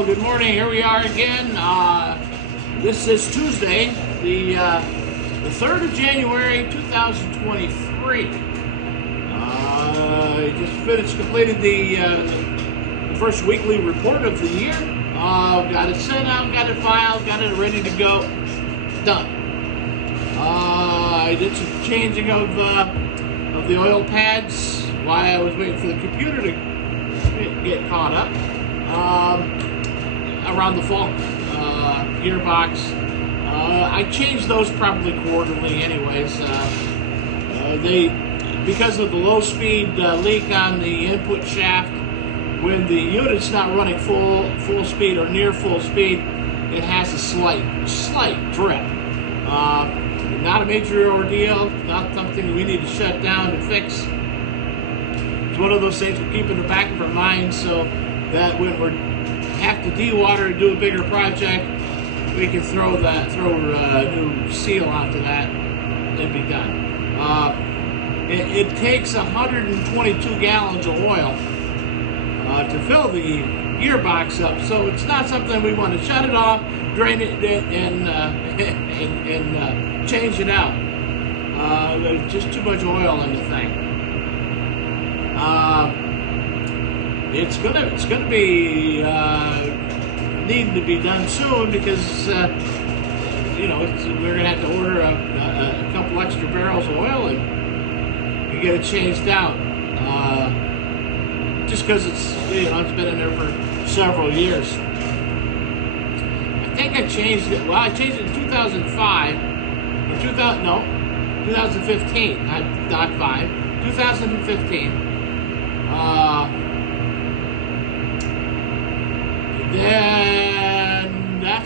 Well, good morning. Here we are again. This is Tuesday, the 3rd of January, 2023. I just completed the first weekly report of the year. Got it sent out, got it filed, got it ready to go. Done. I did some changing of the oil pads while I was waiting for the computer to get caught up. Around the Falk gearbox. I change those probably quarterly anyways. Because of the low speed leak on the input shaft, when the unit's not running full speed or near full speed, it has a slight drip. Not a major ordeal, not something we need to shut down to fix. It's one of those things we keep in the back of our minds so that when we have to dewater and do a bigger project, we can throw a new seal onto that and be done. It takes 122 gallons of oil to fill the gearbox up, so it's not something we want to shut it off, drain it, and change it out. There's just too much oil in the thing. It's gonna be needing to be done soon because we're gonna have to order a couple extra barrels of oil and get it changed out. Just because it's been in there for several years. I think I changed it. Well, I changed it in 2005 or 2015. Not 5. 2015. Then that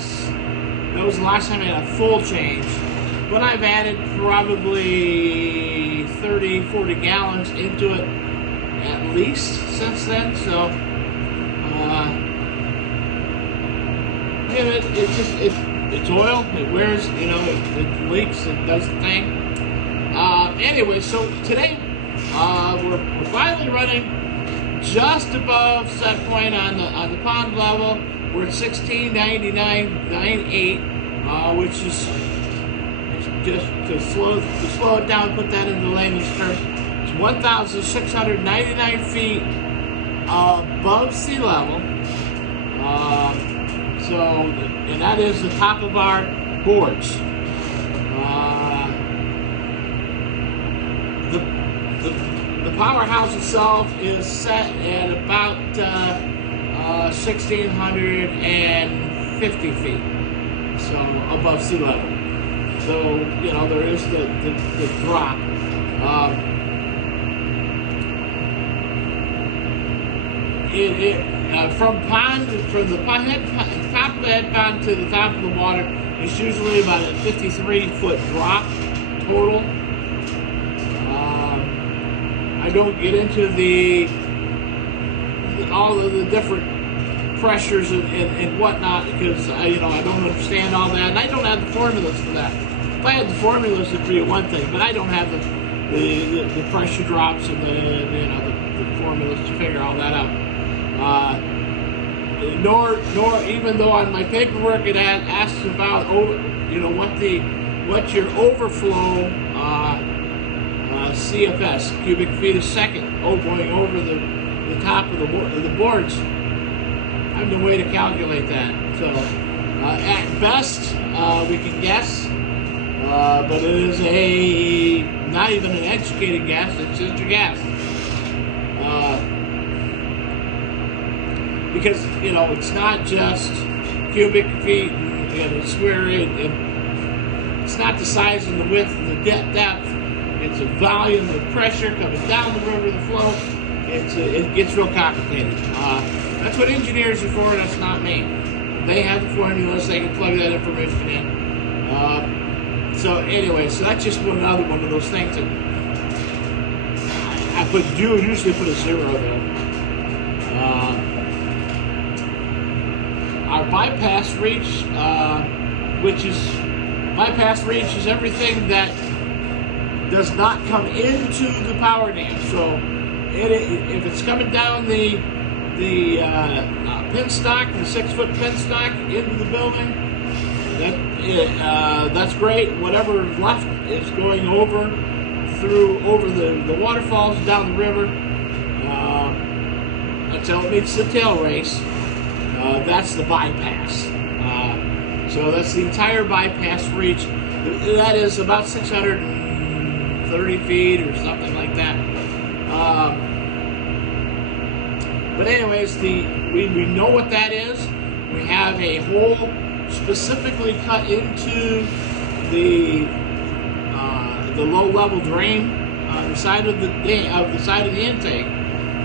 was the last time I had a full change. But I've added probably 30-40 gallons into it at least since then. So it's oil. It wears, it leaks. It does the thing. Anyway, so today we're finally running just above set point on the pond level. We're at 1699.98, which is just to slow it down, put that into layman's terms. It's 1,699 feet above sea level. And that is the top of our boards. The powerhouse itself is set at about 1,650 feet, so above sea level. So there is the drop. From the top of the head pond to the top of the water, it's usually about a 53-foot drop total. I don't get into all of the different pressures and whatnot because I don't understand all that, and I don't have the formulas for that. If I had the formulas, it'd be one thing, but I don't have the pressure drops and the formulas to figure all that out. Nor even though on my paperwork it asks about what your overflow CFS, cubic feet a second, going over the top of the boards. I have no way to calculate that. So at best we can guess, but it is not even an educated guess. It's just a guess. Because it's not just cubic feet and square it, and it's not the size and the width and the depth. It's a volume of pressure coming down the river, the flow. It gets real complicated. That's what engineers are for. That's not me. They have the formulas. They can plug that information in. So that's just another one of those things that I usually put a 0 there. Our bypass reach, bypass reach is everything that does not come into the power dam. So if it's coming down the penstock, the 6-foot penstock into the building. That's great. Whatever's left is going over the waterfalls down the river until it meets the tail race. That's the bypass. So that's the entire bypass reach. That is about 630 feet or something like that. But anyways, we know what that is. We have a hole specifically cut into the low-level drain on the side of the intake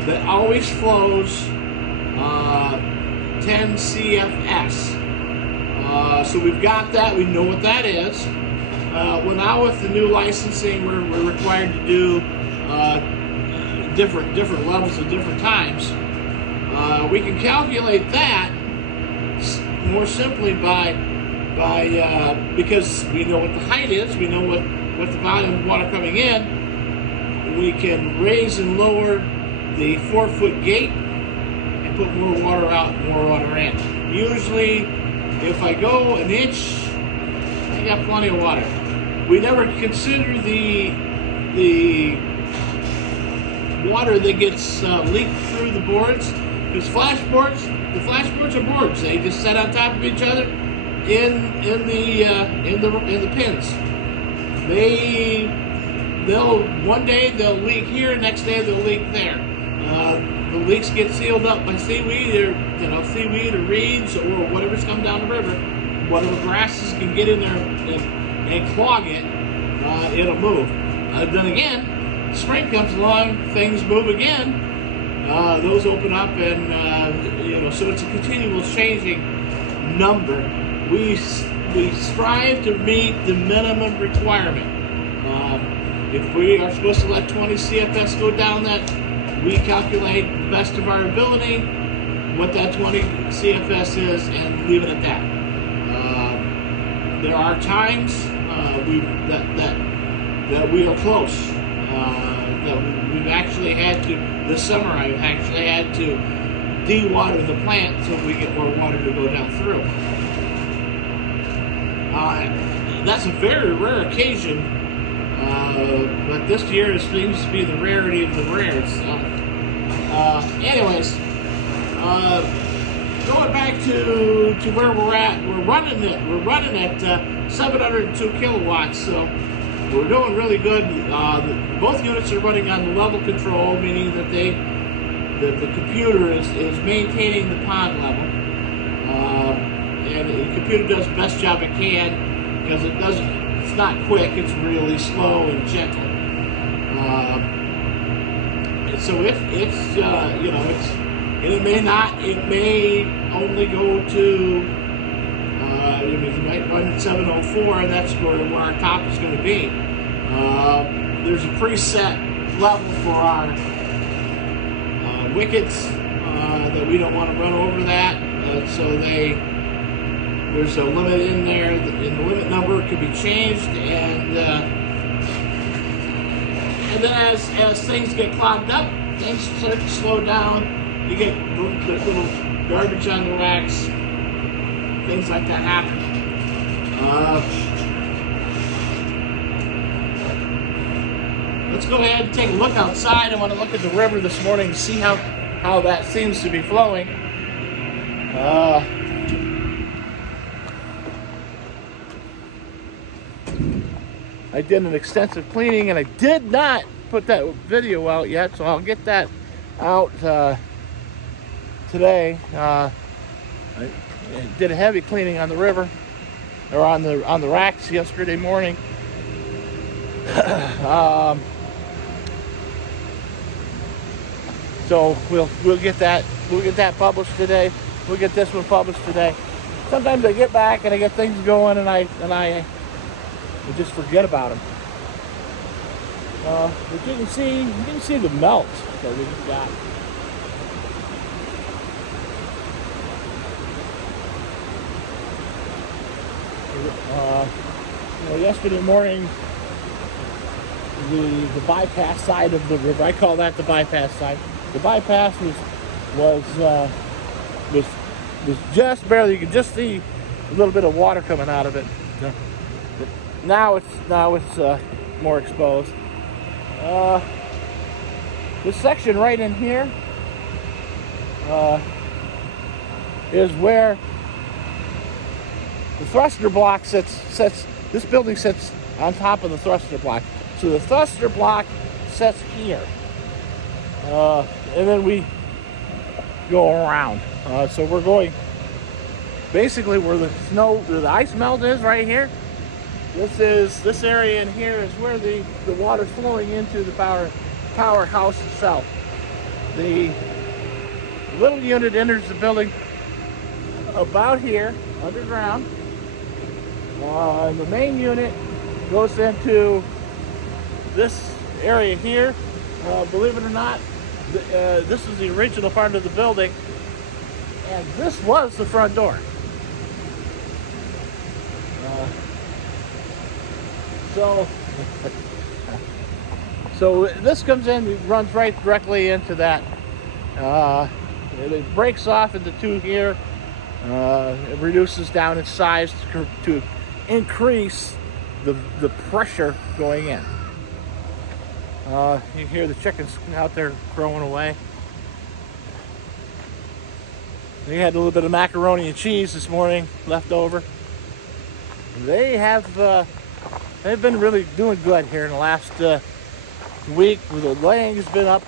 that always flows 10 CFS. So we've got that. We know what that is. Well, now with the new licensing, we're required to do different levels at different times. We can calculate that more simply because we know what the height is, we know what the volume of water coming in. We can raise and lower the 4-foot gate and put more water out, more water in. Usually, if I go an inch, I got plenty of water. We never consider the water that gets leaked through the boards, because the flashboards are boards. They just set on top of each other in the pins. One day they'll leak here, next day they'll leak there. The leaks get sealed up by seaweed or reeds or whatever's come down the river. Whatever grasses can get in there and clog it, it'll move. Then again, spring comes along, things move again. Those open up, and so it's a continual changing number. We strive to meet the minimum requirement. If we are supposed to let 20 CFS go down that, we calculate the best of our ability what that 20 CFS is and leave it at that. There are times that we are close. That we've actually had to, this summer I've actually had to de-water the plant so we get more water to go down through. That's a very rare occasion, but this year it seems to be the rarity of the rares. So, anyways, going back to where we're at, we're running at 702 kilowatts, so we're doing really good. Both units are running on the level control, meaning that the computer is maintaining the pond level, and the computer does the best job it can because it's not quick, it's really slow and gentle. And so it may only go to. You might run at 704, and that's where our top is going to be. There's a preset level for our wickets that we don't want to run over that. So there's a limit in there, and the limit number can be changed. And then as things get clogged up, things start to slow down. You get little garbage on the racks. Things like that happen. Let's go ahead and take a look outside. I want to look at the river this morning and see how that seems to be flowing. I did an extensive cleaning, and I did not put that video out yet, so I'll get that out today. I did a heavy cleaning on the river, or on the racks yesterday morning. So we'll get that published today. We'll get this one published today. Sometimes I get back and I get things going, and I just forget about them. But you can see the melt that we've got. Yesterday morning, the bypass side of the river, I call that the bypass side. The bypass was was just barely, you could just see a little bit of water coming out of it. But now it's more exposed. This section right in here is where the thruster block sits. This building sits on top of the thruster block. So the thruster block sits here, and then we go around. So we're going basically where the ice melt is right here. This area in here is where the water's flowing into the powerhouse itself. The little unit enters the building about here, underground. And the main unit goes into this area here. Believe it or not, this is the original part of the building, and this was the front door. So this comes in, it runs right directly into that. It breaks off into two here. It reduces down in size to increase the pressure going in. You can hear the chickens out there growing away. They had a little bit of macaroni and cheese this morning left over. They've been really doing good here in the last week. The laying has been up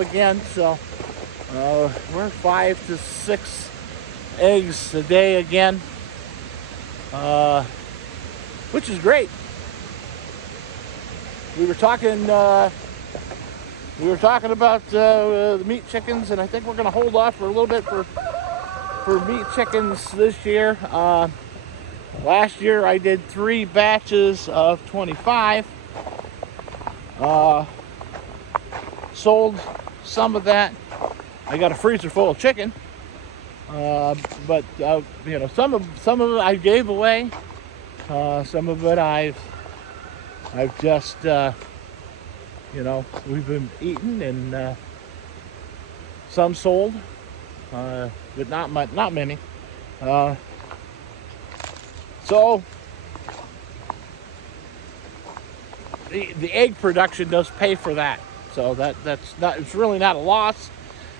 again, so we're 5 to 6 eggs a day again, which is great. We were talking about the meat chickens, and I think we're going to hold off for a little bit for meat chickens this year. Last year I did 3 batches of 25. Sold some of that. I got a freezer full of chicken. But you know, some of it I gave away. Some of it I've just you know, we've been eating, and some sold, but not many. So the egg production does pay for that. So it's really not a loss.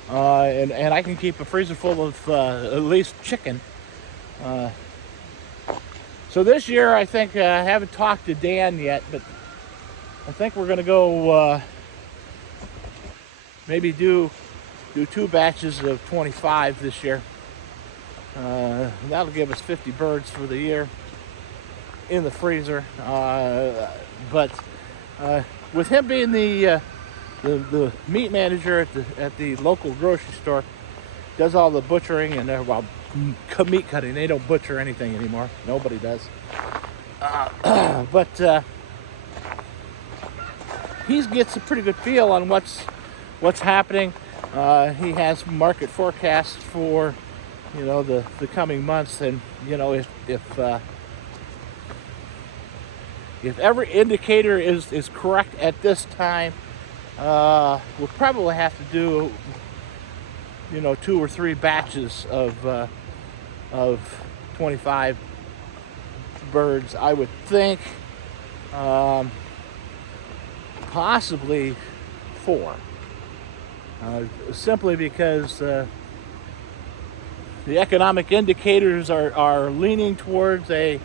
And I can keep a freezer full of at least chicken. So this year, I think, I haven't talked to Dan yet, but I think we're going to go maybe do 2 batches of 25 this year. That'll give us 50 birds for the year in the freezer. But with him being the meat manager at the local grocery store, does all the butchering and meat cutting. They don't butcher anything anymore. Nobody does. But he gets a pretty good feel on what's happening. He has market forecasts for, you know, the coming months, and you know, if every indicator is correct at this time, we'll probably have to do, you know, 2 or 3 batches of 25 birds, I would think. Possibly 4. Simply because the economic indicators are leaning towards a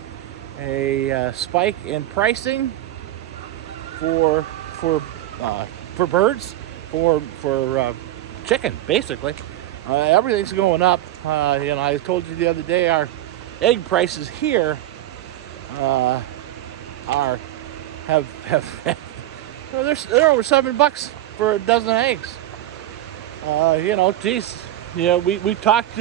spike in pricing for birds, for chicken, basically. Everything's going up. You know, I told you the other day, our egg prices here they're over $7 for a dozen eggs. You know, geez, you know, we talked.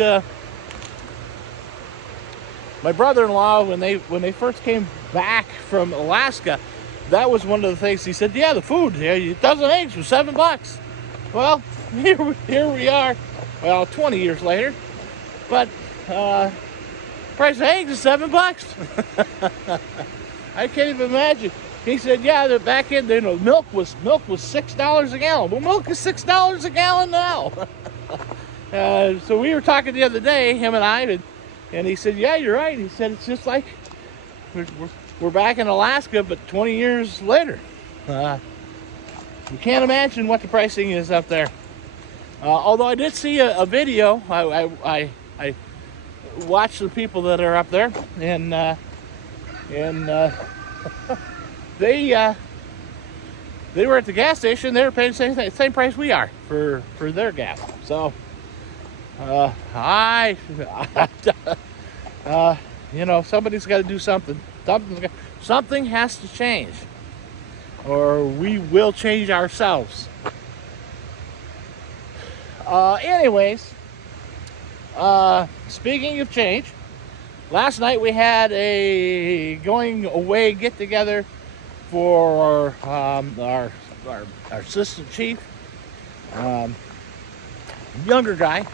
My brother-in-law, when they first came back from Alaska, that was one of the things he said. Yeah, the food, a dozen eggs was $7. Well, here we are. Well, 20 years later, but price of eggs is $7. I can't even imagine. He said, yeah, that back in, you know, milk was $6 a gallon. Well, milk is $6 a gallon now. So we were talking the other day, him and I, and he said, "Yeah, you're right." He said, "It's just like we're back in Alaska, but 20 years later." You can't imagine what the pricing is up there. Although I did see a video, I watched the people that are up there, and they were at the gas station. They were paying the same price we are for their gas. So somebody's got to do something. Something has to change, or we will change ourselves. Anyways, speaking of change, last night we had a going away get together for our assistant chief, younger guy,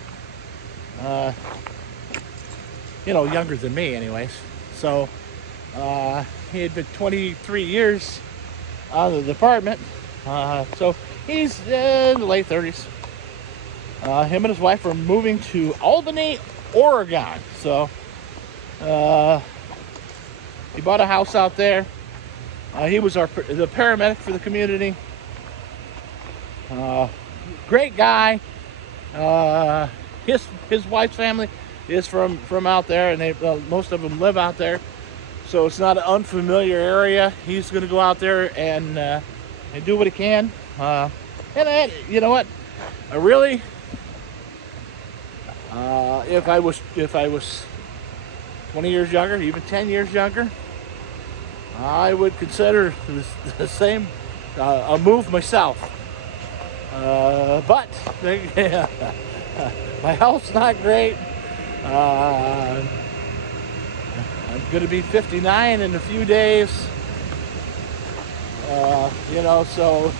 younger than me, anyways. So he had been 23 years out of the department, so he's in the late 30s. Him and his wife are moving to Albany, Oregon. So he bought a house out there. He was the paramedic for the community. Great guy. His wife's family is from out there, and most of them live out there. So it's not an unfamiliar area. He's going to go out there and do what he can. And you know what? I really. If I was 20 years younger, even 10 years younger, I would consider the same a move myself. But my health's not great. I'm going to be 59 in a few days. So.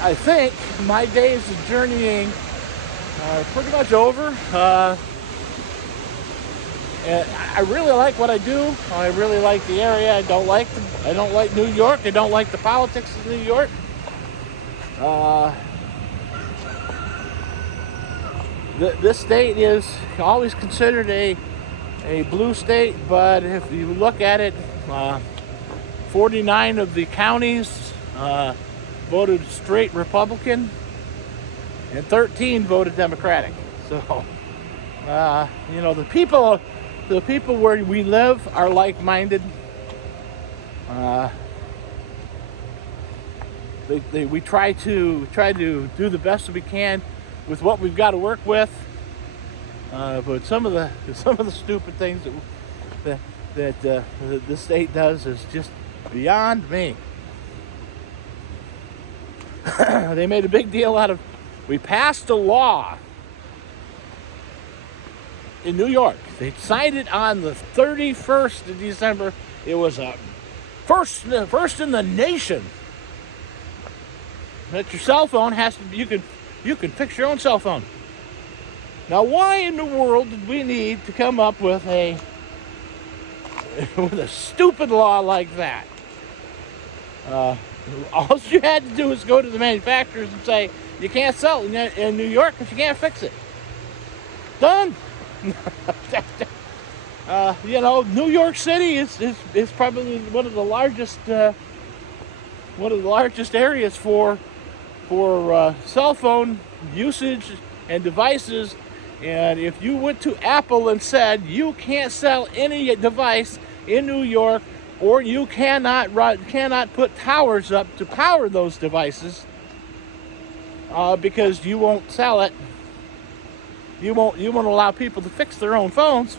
I think my days of journeying are pretty much over. And I really like what I do. I really like the area. I don't like New York. I don't like the politics of New York. This state is always considered a blue state, but if you look at it, 49 of the counties voted straight Republican, and 13 voted Democratic. So, the people where we live are like-minded. We try to do the best we can with what we've got to work with. But some of the stupid things that the state does is just beyond me. They made a big deal out of. We passed a law in New York. They signed it on the 31st of December. It was a first in the nation that your cell phone has to. You can fix your own cell phone. Now, why in the world did we need to come up with a stupid law like that? All you had to do was go to the manufacturers and say, you can't sell it in New York because you can't fix it. Done. New York City is probably one of the largest areas for cell phone usage and devices. And if you went to Apple and said you can't sell any device in New York, or you cannot put towers up to power those devices because you won't sell it. You won't allow people to fix their own phones,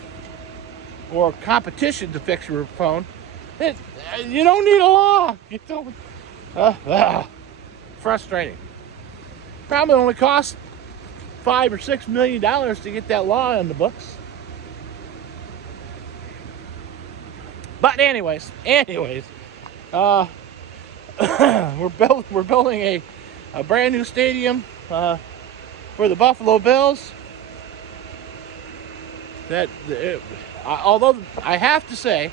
or competition to fix your phone. You don't need a law. You don't. Frustrating. Probably only cost $5 or $6 million to get that law in the books. But anyways, we're building a brand new stadium for the Buffalo Bills. Although I have to say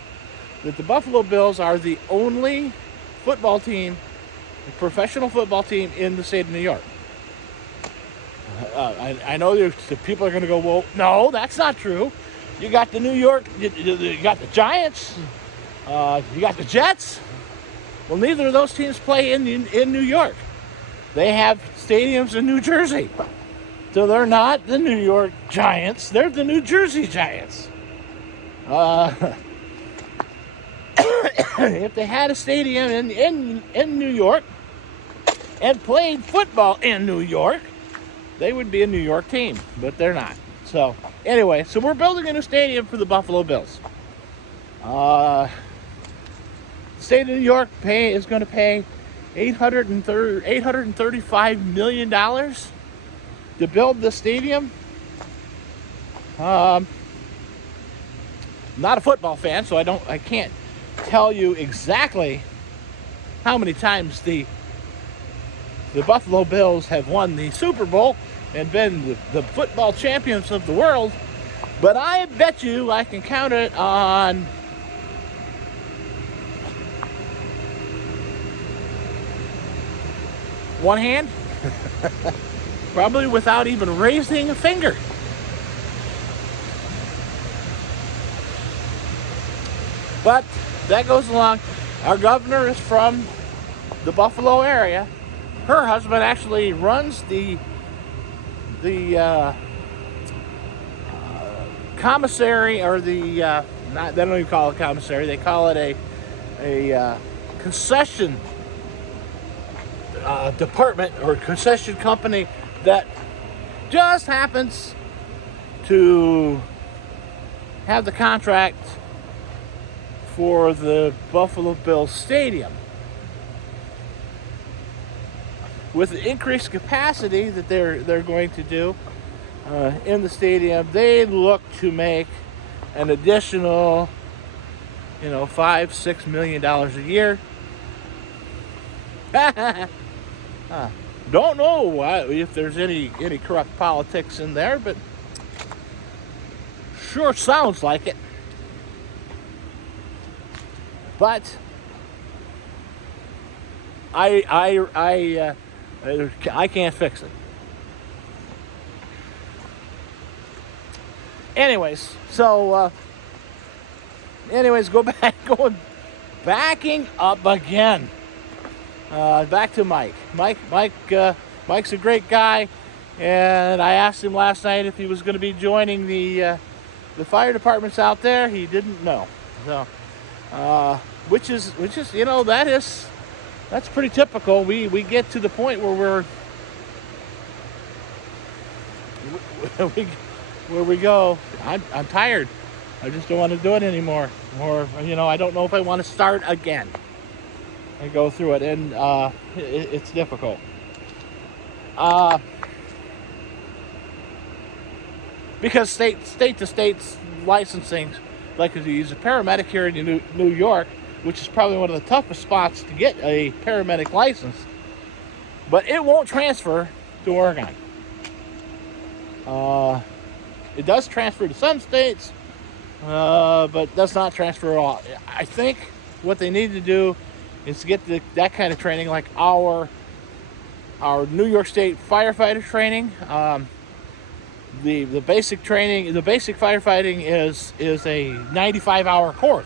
that the Buffalo Bills are the only football team professional football team in the state of New York. I know the people are going to go, well, no, that's not true. You got the New York, you got the Giants, you got the Jets. Well, neither of those teams play in New York. They have stadiums in New Jersey. So they're not the New York Giants, they're the New Jersey Giants. If they had a stadium in New York and played football in New York, they would be a New York team, but they're not. So anyway, so we're building a new stadium for the Buffalo Bills. The state of New York is going to pay $835 million to build the stadium. Not a football fan, so I can't tell you exactly how many times the Buffalo Bills have won the Super Bowl and been the football champions of the world, but I bet you I can count it on one hand, probably without even raising a finger. But that goes along. Our governor is from the Buffalo area. Her husband actually runs the commissary, or they don't even call it commissary. They call it a concession department or concession company that just happens to have the contract for the Buffalo Bills Stadium. With the increased capacity that they're going to do in the stadium, they look to make an additional, $5-6 million a year. Don't know if there's any corrupt politics in there, but sure sounds like it. But I can't fix it. Anyways, so backing up again. Back to Mike. Mike's a great guy, and I asked him last night if he was going to be joining the fire departments out there. He didn't know. So, which is that's pretty typical. We get to the point where we go, I'm tired. I just don't want to do it anymore. Or, I don't know if I want to start again. I go through it, and it's difficult. Because state to state licensing, like if you use a paramedic here in New York, which is probably one of the toughest spots to get a paramedic license, but it won't transfer to Oregon. It does transfer to some states, but does not transfer at all. I think what they need to do is to get that kind of training, like our New York State firefighter training. The basic training, the basic firefighting is a 95-hour course.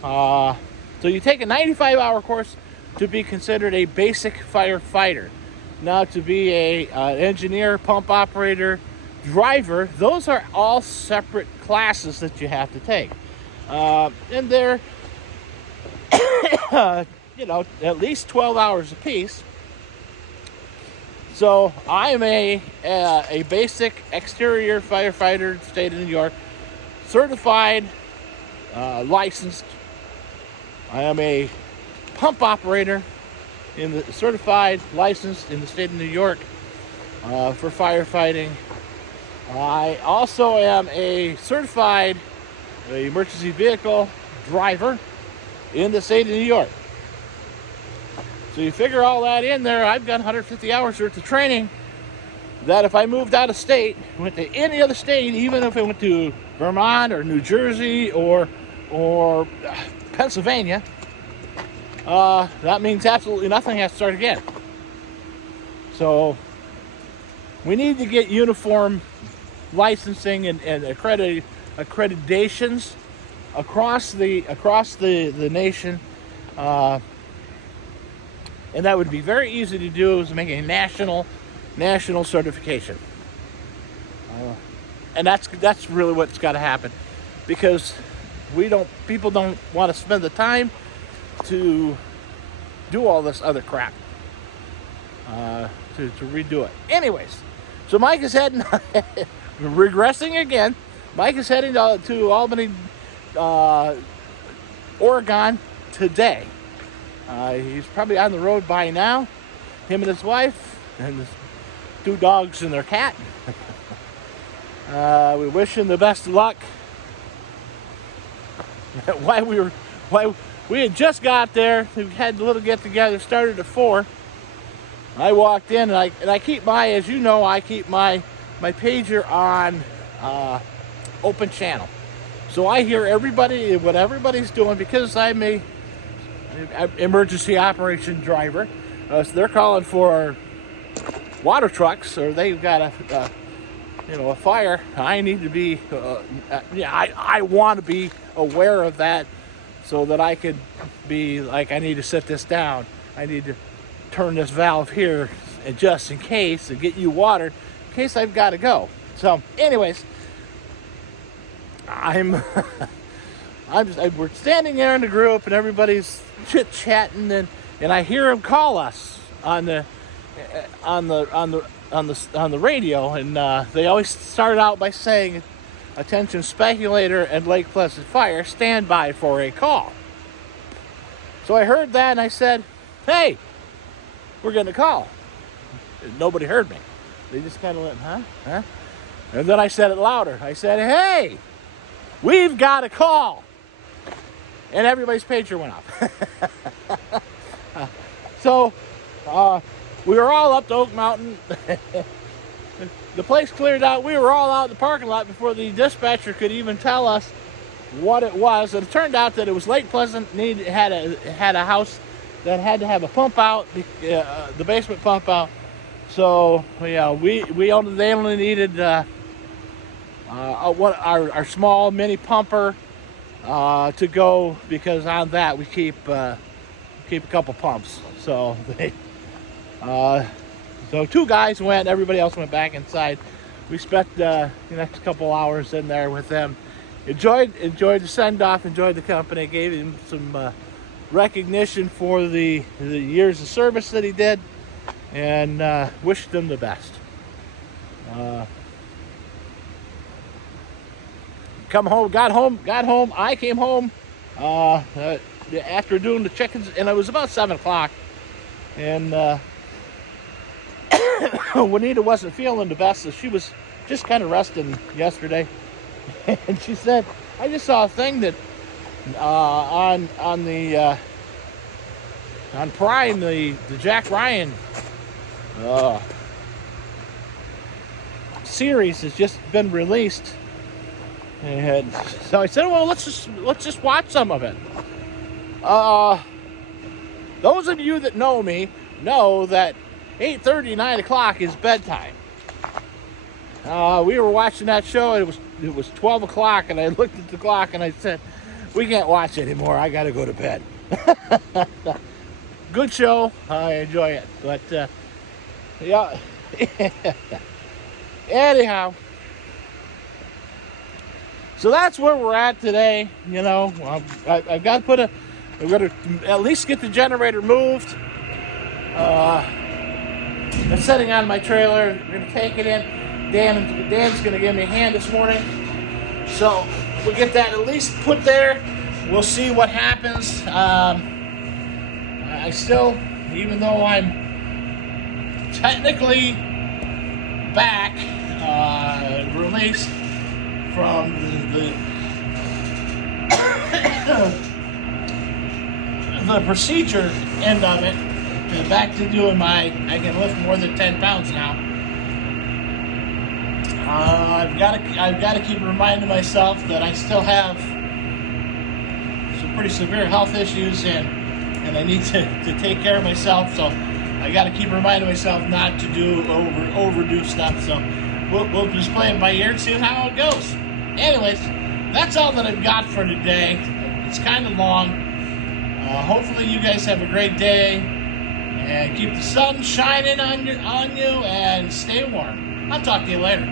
So you take a 95-hour course to be considered a basic firefighter. Now, to be an engineer, pump operator, driver, those are all separate classes that you have to take. And they're, at least 12 hours apiece. So I am a basic exterior firefighter in the state of New York, certified, licensed. I am a pump operator certified, licensed in the state of New York for firefighting. I also am a certified emergency vehicle driver in the state of New York. So you figure all that in there, I've got 150 hours worth of training that if I moved out of state, went to any other state, even if I went to Vermont or New Jersey or Pennsylvania, that means absolutely nothing has to start again. So we need to get uniform licensing and accreditations across the nation, and that would be very easy to do, is make a national certification, and that's really what's got to happen, because people don't want to spend the time to do all this other crap, to redo it. Anyways, so Mike is heading regressing again. Mike is heading to Albany, Oregon today. He's probably on the road by now. Him and his wife and his 2 dogs and their cat. We wish him the best of luck. We had just got there. We had a little get together. Started at 4. I walked in, and I keep as you know, I keep my pager on open channel, so I hear what everybody's doing, because I'm a emergency operation driver. So they're calling for water trucks, or they've got a fire. I need to be I want to be aware of that, so that I could be like, I need to set this down, I need to turn this valve here, and just in case, and get you water in case I've got to go. So anyways, we're standing there in the group, and everybody's chit-chatting, and I hear them call us on the radio, and they always start out by saying, "Attention speculator and Lake Pleasant Fire, stand by for a call." So I heard that, and I said, "Hey, we're getting a call." And nobody heard me. They just kind of went, huh? And then I said it louder. I said, "Hey, we've got a call." And everybody's pager went off. So we were all up to Oak Mountain. The place cleared out. We were all out in the parking lot before the dispatcher could even tell us what it was. And it turned out that it was Lake Pleasant had a house that had to have a pump out, the basement pump out. So they only needed our small mini pumper to go, because on that we keep a couple pumps. So so 2 guys went, everybody else went back inside. We spent the next couple hours in there with them. Enjoyed the send-off, enjoyed the company, gave him some recognition for the years of service that he did, and wished him the best. Got home. I came home after doing the chickens, and it was about 7 o'clock, and Juanita wasn't feeling the best, so she was just kind of resting yesterday. And she said, "I just saw a thing that on Prime, the Jack Ryan series has just been released." And so I said, "Well, let's just watch some of it." Those of you that know me know that 8:30, 9 o'clock is bedtime. We were watching that show, and it was 12 o'clock, and I looked at the clock and I said, "We can't watch anymore. I got to go to bed." Good show. I enjoy it. But yeah. Anyhow, so that's where we're at today. I've got to at least get the generator moved. It's sitting on my trailer. We're going to take it in. Dan's going to give me a hand this morning. So we'll get that at least put there. We'll see what happens. I still, even though I'm technically back, released from the procedure end of it, and back to doing I can lift more than 10 pounds now. I've got to keep reminding myself that I still have some pretty severe health issues, and and I need to take care of myself. So I got to keep reminding myself not to do overdo stuff. So we'll just play it by ear and see how it goes. Anyways, that's all that I've got for today. It's kind of long. Hopefully you guys have a great day and keep the sun shining on you and stay warm. I'll talk to you later.